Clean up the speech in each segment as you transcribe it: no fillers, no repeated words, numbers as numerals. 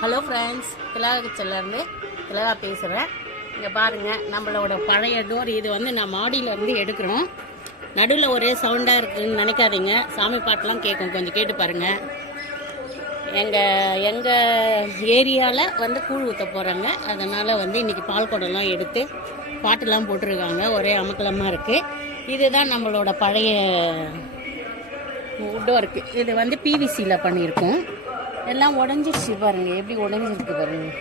Hello friends, திலகச்சல்லேருந்து திலகா பேசுகிறேன். இங்கே பாருங்கள், நம்மளோட பழைய டோர். இது வந்து நான் மாடியிலேருந்து எடுக்கிறோம். நடுவில் ஒரே சவுண்டாக இருக்குதுன்னு நினைக்காதீங்க. சாமி பாட்டெலாம் கேட்கும், கொஞ்சம் கேட்டு பாருங்கள். எங்கள் ஏரியாவில் வந்து கூழ் ஊற்ற போகிறாங்க. அதனால் வந்து இன்றைக்கி பால் குடம்லாம் எடுத்து பாட்டெல்லாம் போட்டிருக்காங்க. ஒரே அமக்கலமாக இருக்குது. இதுதான் நம்மளோட பழைய டோருக்கு. இது வந்து பிவிசியில் பண்ணியிருக்கோம். எல்லாம் உடஞ்சிடுச்சு பாருங்கள், எப்படி உடஞ்சிருக்கு பாருங்கள்.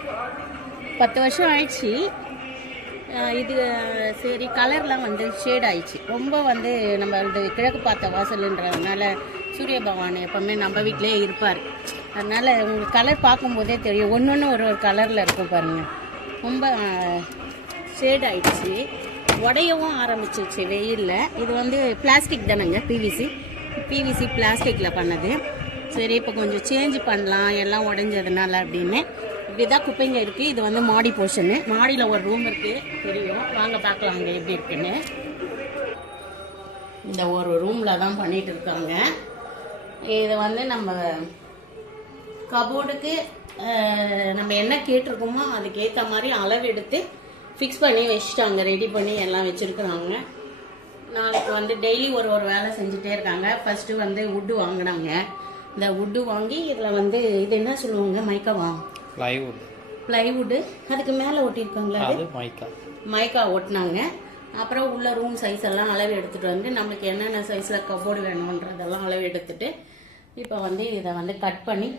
10 வருஷம் ஆயிடுச்சு. இது சரி, கலர்லாம் வந்து ஷேட் ஆயிடுச்சு. ரொம்ப வந்து நம்ம இந்த கிழக்கு பார்த்த வாசல்ன்றதுனால சூரிய பகவான் எப்போவுமே நம்ம வீட்டிலே இருப்பார். அதனால் உங்களுக்கு கலர் பார்க்கும்போதே தெரியும், ஒன்று ஒரு கலரில் இருக்கும் பாருங்கள். ரொம்ப ஷேட் ஆயிடுச்சு, உடையவும் ஆரம்பிச்சிச்சு வெயிலில். இது வந்து பிளாஸ்டிக் தானேங்க, பிவிசி பிளாஸ்டிக்கில் பண்ணது. சரி, இப்போ கொஞ்சம் சேஞ்ச் பண்ணலாம் எல்லாம் உடஞ்சதுனால அப்படின்னு. இப்படி தான் குப்பைங்க இருக்குது. இது வந்து மாடி போர்ஷனு. மாடியில் ஒரு ரூம் இருக்குது, தெரியும், வாங்க பார்க்கலாம் அங்கே எப்படி இருக்குன்னு. இந்த ஒரு ரூமில் தான் பண்ணிகிட்டு இருக்காங்க. இதை வந்து நம்ம கபோர்டுக்கு நம்ம என்ன கேட்டிருக்கோமோ அதுக்கேற்ற மாதிரி அளவு எடுத்து ஃபிக்ஸ் பண்ணி வச்சுட்டாங்க. ரெடி பண்ணி எல்லாம் வச்சுருக்குறாங்க. நாளைக்கு வந்து டெய்லி ஒரு வேலை செஞ்சுட்டே இருக்காங்க. ஃபஸ்ட்டு வந்து வுட்டு வாங்கினாங்க. இந்த வுட்டு வாங்கி இதில் வந்து இது என்ன சொல்லுவாங்க, மைக்காவா? பிளைவுட்டு. அதுக்கு மேலே ஒட்டியிருக்காங்களா, அது மைக்கா ஒட்டினாங்க. அப்புறம் உள்ள ரூம் சைஸ் எல்லாம் அளவு எடுத்துகிட்டு வந்து நம்மளுக்கு என்னென்ன சைஸில் கபோர்டு வேணுன்றதெல்லாம் அளவு எடுத்துகிட்டு இப்போ வந்து இதை வந்து கட் பண்ணி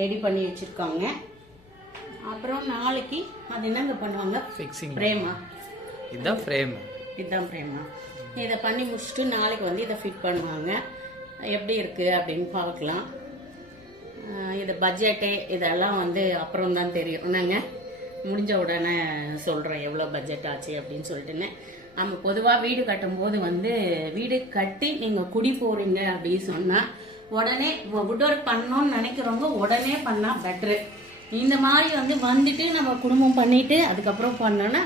ரெடி பண்ணி வச்சுருக்காங்க. அப்புறம் நாளைக்கு அது என்னங்க பண்ணுவாங்க, ஃபிக்ஸிங். ஃப்ரேமா? இதுதான் ஃப்ரேமா. இதை பண்ணி முடிச்சுட்டு நாளைக்கு வந்து இதை ஃபிட் பண்ணுவாங்க. எப்படி இருக்குது அப்படின்னு பார்க்கலாம். இது பட்ஜெட்டு இதெல்லாம் வந்து அப்புறம் தான் தெரியும். என்னங்க, முடிஞ்ச உடனே சொல்கிறேன் எவ்வளோ பட்ஜெட் ஆச்சு அப்படின்னு சொல்லிட்டுன்னு. நம்ம பொதுவாக வீடு கட்டும்போது வந்து வீடு கட்டி நீங்கள் குடி போகிறீங்க அப்படின்னு சொன்னால் உடனே வுட் ஒர்க் பண்ணணும்னு நினைக்கிறவங்க உடனே பண்ணால் பெட்ரு. இந்த மாதிரி வந்து வந்துட்டு நம்ம குடும்பம் பண்ணிட்டு அதுக்கப்புறம் பண்ணோன்னா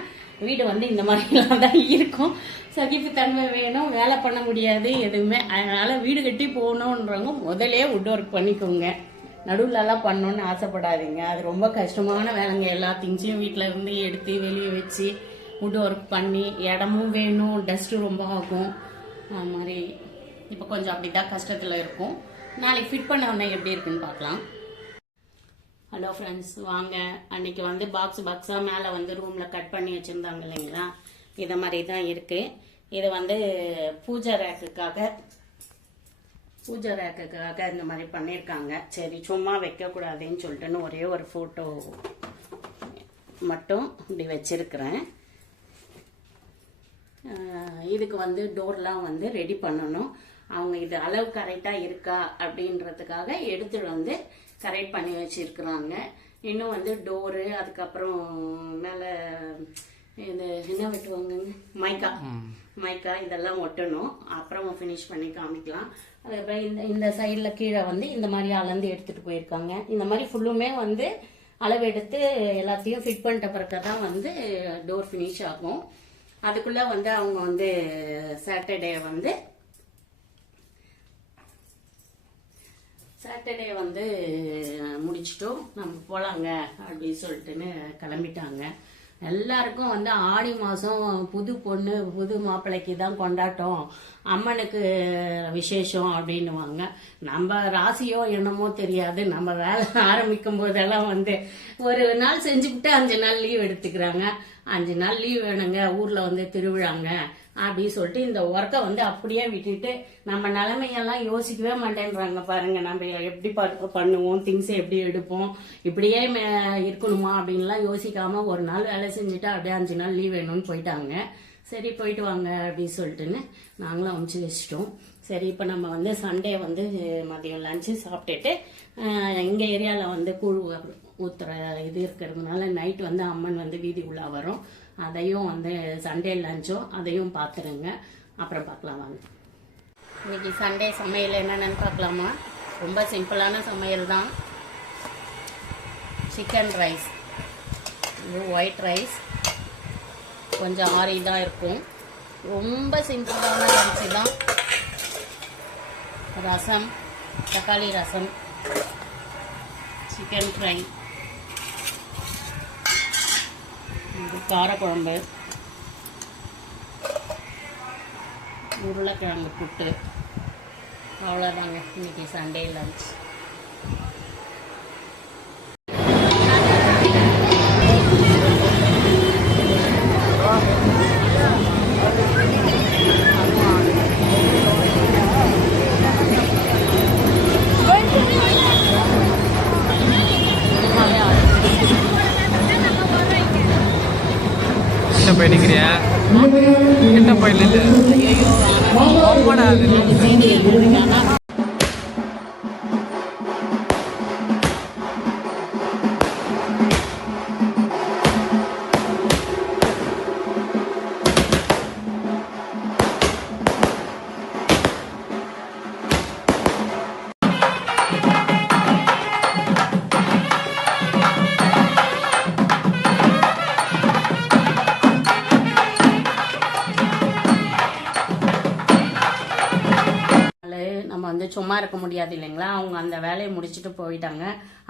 வீடு வந்து இந்த மாதிரிலாம் தான் இருக்கும். சகிப்புத்தன்மை வேணும், வேலை பண்ண முடியாது எதுவுமே. அதனால் வீடு கட்டி போகணுன்றவங்க முதலே வுட் ஒர்க் பண்ணிக்கோங்க. நடுவில்லாம் பண்ணணுன்னு ஆசைப்படாதீங்க. அது ரொம்ப கஷ்டமான வேலைங்க. எல்லா திங்ஸையும் வீட்டில் இருந்து எடுத்து வெளியே வச்சு வுட் ஒர்க் பண்ணி இடமும் வேணும், டஸ்ட்டு ரொம்ப ஆகும். அது மாதிரி இப்போ கொஞ்சம் அப்படி தான் கஷ்டத்தில் இருக்கும். நாளைக்கு ஃபிட் பண்ண உடனே எப்படி இருக்குன்னு பார்க்கலாம். ஹலோ ஃப்ரெண்ட்ஸ், வாங்க. அன்றைக்கி வந்து பாக்ஸாக மேலே வந்து ரூமில் கட் பண்ணி வச்சுருந்தாங்க இல்லைங்களா, இதை மாதிரி தான் இருக்குது. இது வந்து பூஜை ரேக்குக்காக இந்த மாதிரி பண்ணியிருக்காங்க. சரி, சும்மா வைக்கக்கூடாதுன்னு சொல்லிட்டுன்னு ஒரே ஒரு ஃபோட்டோ மட்டும் இப்படி வச்சுருக்கிறேன். இதுக்கு வந்து டோர்லாம் வந்து ரெடி பண்ணணும். அவங்க இது அளவு கரெக்டாக இருக்கா அப்படின்றதுக்காக எடுத்துகிட்டு வந்து கரெக்ட் பண்ணி வச்சுருக்குறாங்க. இன்னும் வந்து டோரு, அதுக்கப்புறம் மேலே இந்த என்ன வெட்டுவாங்கங்க, மைக்கா இதெல்லாம் ஒட்டணும். அப்புறம் ஃபினிஷ் பண்ணி காமிக்கலாம். அதுக்கப்புறம் இந்த சைடில் கீழே வந்து இந்த மாதிரி அளந்து எடுத்துகிட்டு போயிருக்காங்க. இந்த மாதிரி ஃபுல்லுமே வந்து அளவு எடுத்து எல்லாத்தையும் ஃபிட் பண்ணிட்ட பிறகு தான் வந்து டோர் ஃபினிஷ் ஆகும். அதுக்குள்ளே வந்து அவங்க வந்து சாட்டர்டே வந்து முடிச்சிட்டோம், நம்ம போகலாங்க அப்படின்னு சொல்லிட்டுன்னு கிளம்பிட்டாங்க. எல்லாருக்கும் வந்து ஆடி மாதம் புது பொண்ணு புது மாப்பிள்ளைக்கு தான் கொண்டாட்டம், அம்மனுக்கு விசேஷம் அப்படின்னுவாங்க. நம்ம ராசியோ என்னமோ தெரியாது, நம்ம வேலை ஆரம்பிக்கும் போதெல்லாம் வந்து ஒரு நாள் செஞ்சுக்கிட்டு 5 நாள் லீவ் எடுத்துக்கிறாங்க. 5 நாள் லீவ் வேணுங்க, ஊரில் வந்து திருவிழாங்க அப்படின்னு சொல்லிட்டு இந்த ஒர்க்கை வந்து அப்படியே விட்டுட்டு நம்ம நிலைமையெல்லாம் யோசிக்கவே மாட்டேன்றாங்க. பாருங்க, நம்ம எப்படி பண்ணுவோம், திங்ஸை எப்படி எடுப்போம், இப்படியே இருக்கணுமா அப்படின்லாம் யோசிக்காம ஒரு நாள் வேலை செஞ்சுட்டு அப்படியே 5 நாள் லீவ் வேணும்னு போயிட்டாங்க. சரி, போயிட்டு வாங்க அப்படின்னு சொல்லிட்டுன்னு நாங்களும் அமுச்சு வச்சிட்டோம். சரி, இப்போ நம்ம வந்து சண்டே வந்து மதியம் லஞ்சு சாப்பிட்டுட்டு எங்கள் ஏரியாவில் வந்து கூழ் ஊத்துற இது இருக்கிறதுனால நைட் வந்து அம்மன் வந்து வீதி உள்ளே வரும். அதையும் வந்து சண்டே லஞ்சும் அதையும் பார்த்துருங்க. அப்புறம் பார்க்கலாம் வாங்க. இன்னைக்கு சண்டே சமையல் என்னென்னு பார்க்கலாமா? ரொம்ப சிம்பிளான சமையல் தான். சிக்கன் ரைஸ், இது ஒயிட் ரைஸ், கொஞ்சம் ஆறி தான் இருக்கும். ரொம்ப சிம்பிளான லஞ்சு தான். ரசம், தக்காளி ரசம், சிக்கன் ஃப்ரை, இது காரக்குழம்பு, உருளைக்கிழங்கு புட்டு. அவ்வளோதாங்க இன்னைக்கு சண்டே லஞ்ச். போயிட்டுக்கிறியா கிட்ட போயில சும்மா இருக்க முடியாது இல்லைங்களா. அவங்க அந்த வேலையை முடிச்சுட்டு போயிட்டாங்க.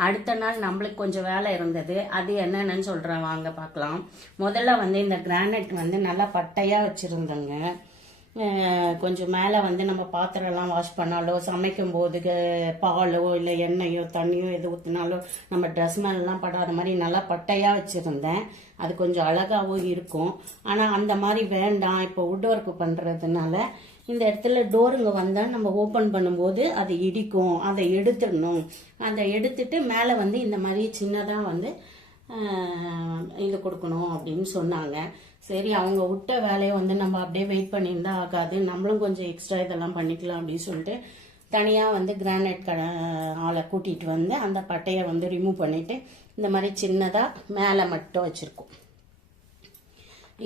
அடுத்த நாள் நம்மளுக்கு கொஞ்சம் வேலை இருந்தது. அது என்னென்னு சொல்கிறேன் வாங்க பார்க்கலாம். முதல்ல வந்து இந்த கிரானைட் வந்து நல்லா பட்டையாக வச்சுருந்தேங்க. கொஞ்சம் மேலே வந்து நம்ம பாத்திரம்லாம் வாஷ் பண்ணாலோ, சமைக்கும் போது பாலோ இல்லை எண்ணெயோ தண்ணியோ எது ஊற்றினாலோ நம்ம ட்ரெஸ் மேலாம் படாத மாதிரி நல்லா பட்டையாக வச்சுருந்தேன். அது கொஞ்சம் அழகாகவும் இருக்கும். ஆனால் அந்த மாதிரி வேண்டாம், இப்போ வுட் ஒர்க் பண்ணுறதுனால இந்த இடத்துல டோருங்க வந்தால் நம்ம ஓப்பன் பண்ணும்போது அது இடிக்கும், அதை எடுத்துடணும். அதை எடுத்துட்டு மேலே வந்து இந்த மாதிரி சின்னதாக வந்து இது கொடுக்கணும் அப்படின்னு சொன்னாங்க. சரி, அவங்க விட்ட வேலையை வந்து நம்ம அப்படியே வெயிட் பண்ணியிருந்தா ஆகாது, நம்மளும் கொஞ்சம் எக்ஸ்ட்ரா இதெல்லாம் பண்ணிக்கலாம் அப்படின்னு சொல்லிட்டு தனியாக வந்து கிரானைட் ஆளை கூட்டிகிட்டு வந்து அந்த பட்டையை வந்து ரிமூவ் பண்ணிவிட்டு இந்த மாதிரி சின்னதாக மேலே மட்டும் வச்சுருக்கோம்.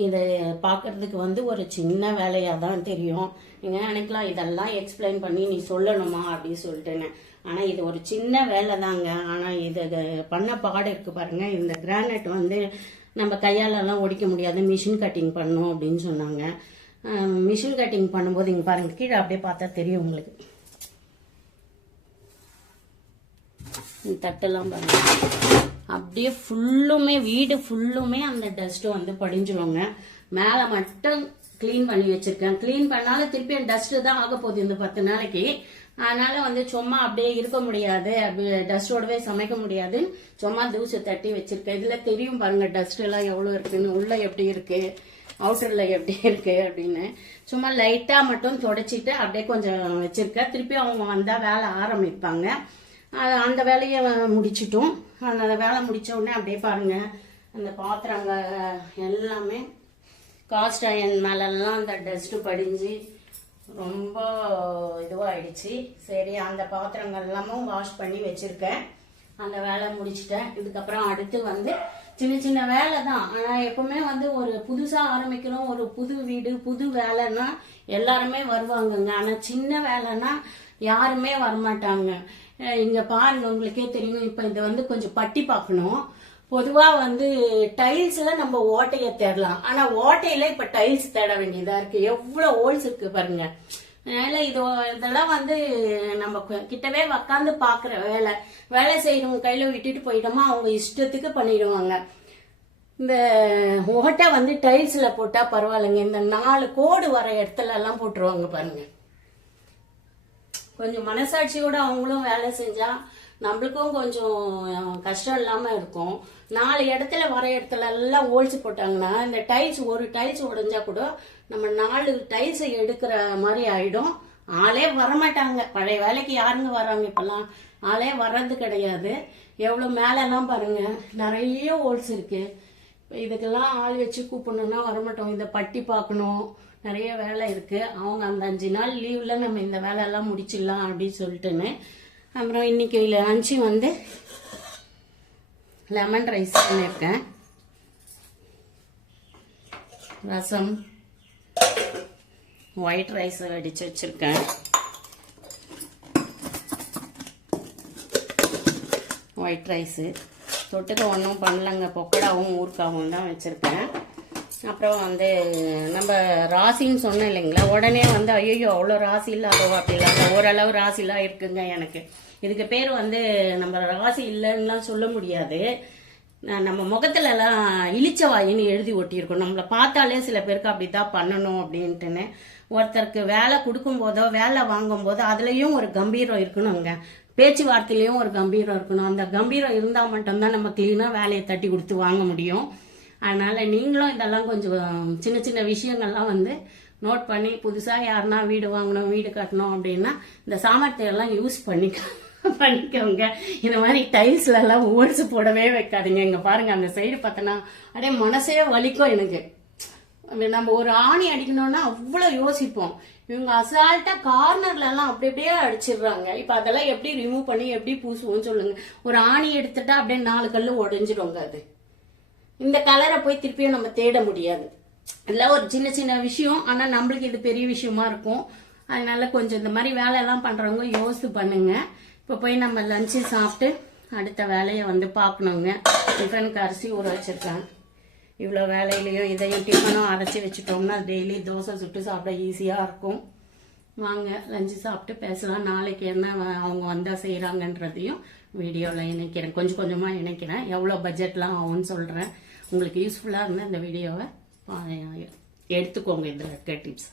இதை பார்க்கறதுக்கு வந்து ஒரு சின்ன வேலையாக தான் தெரியும். நீங்கள் நினைக்கலாம் இதெல்லாம் எக்ஸ்பிளைன் பண்ணி நீ சொல்லணுமா அப்படின்னு சொல்லிட்டேன்னு. ஆனால் இது ஒரு சின்ன வேலை தாங்க. ஆனால் இது பண்ண பாடு இருக்குது பாருங்கள். இந்த கிரானைட் வந்து நம்ம கையாலெல்லாம் ஒடிக்க முடியாது, மிஷின் கட்டிங் பண்ணணும் அப்படின்னு சொன்னாங்க. மிஷின் கட்டிங் பண்ணும்போது இங்கே பாருங்கள், கீழே அப்படியே பார்த்தா தெரியும் உங்களுக்கு. தட்டெல்லாம் பாருங்க, அப்படியே ஃபுல்லுமே வீடு ஃபுல்லுமே அந்த டஸ்ட்டு வந்து படிஞ்சிடுவாங்க. மேலே மட்டும் க்ளீன் பண்ணி வச்சிருக்கேன். க்ளீன் பண்ணாலும் திருப்பி டஸ்ட்டு தான் ஆக போகுது இந்த 10 நாளைக்கு. அதனால வந்து சும்மா அப்படியே இருக்க முடியாது, டஸ்டோடவே சமைக்க முடியாது, சும்மா தூசு தட்டி வச்சிருக்கேன். இதில் தெரியும் பாருங்க டஸ்ட் எல்லாம் எவ்வளோ இருக்குன்னு, உள்ள எப்படி இருக்கு, அவுட்டரில் எப்படி இருக்கு அப்படின்னு. சும்மா லைட்டாக மட்டும் தொடச்சிட்டு அப்படியே கொஞ்சம் வச்சிருக்கேன். திருப்பி அவங்க வந்தால் வேலை ஆரம்பிப்பாங்க. அந்த வேலையை முடிச்சிட்டோம். அந்த வேலை முடித்த உடனே அப்படியே பாருங்க, அந்த பாத்திரங்க எல்லாமே காஸ்ட் அயன் மேலெல்லாம் அந்த டஸ்ட்டு படிஞ்சு ரொம்ப இதுவாகிடுச்சு. சரி, அந்த பாத்திரங்கள் எல்லாமும் வாஷ் பண்ணி வச்சுருக்கேன். அந்த வேலை முடிச்சிட்டேன். இதுக்கப்புறம் அடுத்து வந்து சின்ன சின்ன வேலை தான். ஆனால் எப்பவுமே வந்து ஒரு புதுசாக ஆரம்பிக்கிறோம், ஒரு புது வீடு புது வேலைன்னா எல்லாருமே வருவாங்கங்க. ஆனால் சின்ன வேலைன்னா யாருமே வரமாட்டாங்க. இங்கே பாருங்க, உங்களுக்கே தெரியும். இப்போ இதை வந்து கொஞ்சம் பட்டி பார்க்கணும். பொதுவாக வந்து டைல்ஸில் நம்ம ஓட்டையை தேடலாம், ஆனால் ஓட்டையில இப்போ டைல்ஸ் தேட வேண்டியதாக இருக்குது. எவ்வளோ ஹோல்ஸ் இருக்குது பாருங்க. அதனால இதெல்லாம் வந்து நம்ம கிட்டவே உக்காந்து பார்க்குற வேலை செய்கிறவங்க கையில் விட்டுட்டு போயிட்டோமா அவங்க இஷ்டத்துக்கு பண்ணிடுவாங்க. இந்த ஓட்டை வந்து டைல்ஸில் போட்டால் பரவாயில்லைங்க. இந்த 4 கோடு வர இடத்துல எல்லாம் போட்டுருவாங்க பாருங்க. கொஞ்சம் மனசாட்சியோட அவங்களும் வேலை செஞ்சா நம்மளுக்கும் கொஞ்சம் கஷ்டம் இல்லாமல் இருக்கும். 4 இடத்துல வர இடத்துல எல்லாம் ஹோல்ஸ் போட்டாங்கன்னா இந்த டைல்ஸ், ஒரு டைல்ஸ் உடைஞ்சா கூட நம்ம 4 டைல்ஸை எடுக்கிற மாதிரி ஆயிடும். ஆளே வரமாட்டாங்க. பழைய வேலைக்கு யாருங்க வராங்க, இப்பெல்லாம் ஆளே வர்றது கிடையாது. எவ்வளோ மேலெல்லாம் பாருங்க, நிறைய ஹோல்ஸ் இருக்கு. இதுக்கெல்லாம் ஆள் வச்சு கூப்பிடணும்னா வரமாட்டோம். இதை பட்டி பார்க்கணும், நிறைய வேலை இருக்கு. அவங்க அந்த 5 நாள் லீவ்ல நம்ம இந்த வேலையெல்லாம் முடிச்சிடலாம் அப்படின்னு சொல்லிட்டுன்னு. அப்புறம் இன்னைக்கு லஞ்சு வந்து லெமன் ரைஸ் பண்ணியிருக்கேன். ரசம், ஒயிட் ரைஸ் அடிச்சு வச்சிருக்கேன். ஒயிட் ரைஸு தொட்டுக்க ஒன்றும் பண்ணலங்க, பொக்கடாவும் ஊறுக்காவும் தான் வச்சுருக்கேன். அப்புறம் வந்து நம்ம ராசின்னு சொன்னோம் இல்லைங்களா, உடனே வந்து ஐயோ அவ்வளோ ராசி இல்லாதோ அப்படி இல்லாத, ஓரளவு ராசிலாம் இருக்குங்க எனக்கு. இதுக்கு பேர் வந்து நம்ம ராசி இல்லைன்னுலாம் சொல்ல முடியாது. நம்ம முகத்துல எல்லாம் இளிச்ச வாயின்னு எழுதி ஒட்டியிருக்கோம். நம்மளை பார்த்தாலே சில பேருக்கு அப்படித்தான் பண்ணணும் அப்படின்ட்டுன்னு. ஒருத்தருக்கு வேலை கொடுக்கும் போதோ வேலை வாங்கும் போதோ அதுலயும் ஒரு கம்பீரம் இருக்கணுங்க. பேச்சுவார்த்தையிலயும் ஒரு கம்பீரம் இருக்கணும். அந்த கம்பீரம் இருந்தா மட்டும்தான் நம்ம கிளீனா வேலையை தட்டி கொடுத்து வாங்க முடியும். அதனால நீங்களும் இதெல்லாம் கொஞ்சம் சின்ன சின்ன விஷயங்கள்லாம் வந்து நோட் பண்ணி புதுசா யாருன்னா வீடு வாங்கணும் வீடு கட்டணும் அப்படின்னா இந்த சாமர்த்தியம் எல்லாம் யூஸ் பண்ணிக்கோங்க. இந்த மாதிரி டைல்ஸ்ல எல்லாம் ஓட்ஸ் போடவே வைக்காதீங்க. இங்க பாருங்க அந்த சைடு பார்த்தனா அப்படியே மனசே வலிக்கும் எனக்கு. நம்ம ஒரு ஆணி அடிக்கணும்னா அவ்வளவு யோசிப்போம். இவங்க அசால்ட்டா கார்னர்ல எல்லாம் அப்படி அப்படியே அடிச்சிடுறாங்க. இப்ப அதெல்லாம் எப்படி ரிமூவ் பண்ணி எப்படி பூசுவோம்னு சொல்லுங்க. ஒரு ஆணி எடுத்துட்டா அப்படியே 4 கல்லு உடைஞ்சிடுங்க. அது இந்த கலரை போய் திருப்பியும் நம்ம தேட முடியாது. இதெல்லாம் ஒரு சின்ன சின்ன விஷயம். ஆனா நம்மளுக்கு இது பெரிய விஷயமா இருக்கும். அதனால கொஞ்சம் இந்த மாதிரி வேலை எல்லாம் பண்றவங்க யோசித்து பண்ணுங்க. இப்ப போய் நம்ம லஞ்சு சாப்பிட்டு அடுத்த வேலையை வந்து பாக்கணுங்க. டிஃபனுக்கு அரிசி ஊற வச்சிருக்கேன். இவ்வளவு வேலையிலயும் இதையும் டிஃபனும் அரைச்சி வச்சுட்டோம்னா டெய்லி தோசை சுட்டு சாப்பிட ஈஸியா இருக்கும். வாங்க லஞ்சு சாப்பிட்டு பேசலாம். நாளைக்கு என்ன அவங்க வந்தா செய்யறாங்கன்றதையும் வீடியோல இணைக்கிறேன். கொஞ்சம் கொஞ்சமா இணைக்கிறேன். எவ்வளவு பட்ஜெட்லாம் ஆகும்னு சொல்றேன். உங்களுக்கு யூஸ்ஃபுல்லா இருந்தா இந்த வீடியோவை எடுத்துக்கோங்க. இதுல இருக்க டிப்ஸ்